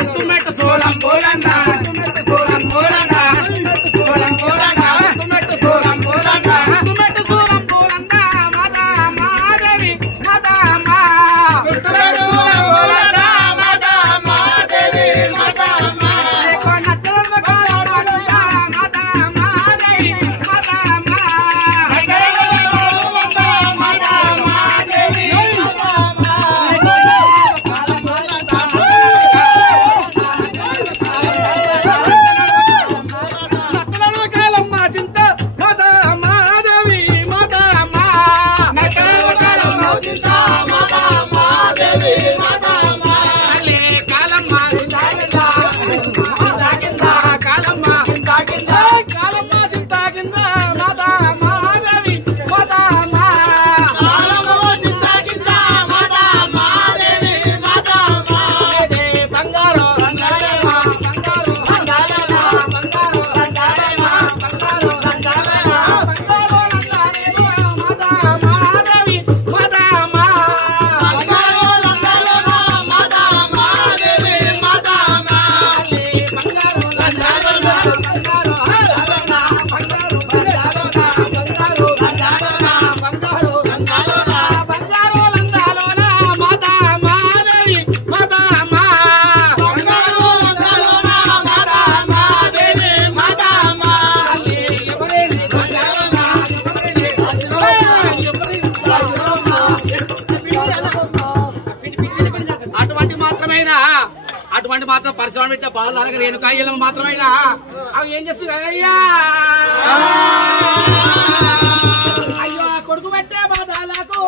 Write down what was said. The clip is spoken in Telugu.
చుట్టుమెట్టు సోలం పోలన్నా సోలం పోలన్నా సోలం పోలన్నా చుట్టుమెట్టు సోలం పోలన్నా చుట్టుమెట్టు సోలం పోలన్నా మాతా మాదేవి మాతా మా చుట్టుమెట్టు సోలం పోలన్నా మాతా మాదేవి మాతా మా నచ్చల మాతా మాదేవి మాతా మా అటువంటి మాత్రం పరిశ్రమ పెట్టిన బాలదానక రేణుకాయలు మాత్రమైనా అవి ఏం చేస్తుంది అయ్యా అయ్యో కొడుకు పెట్టే బాధాలకు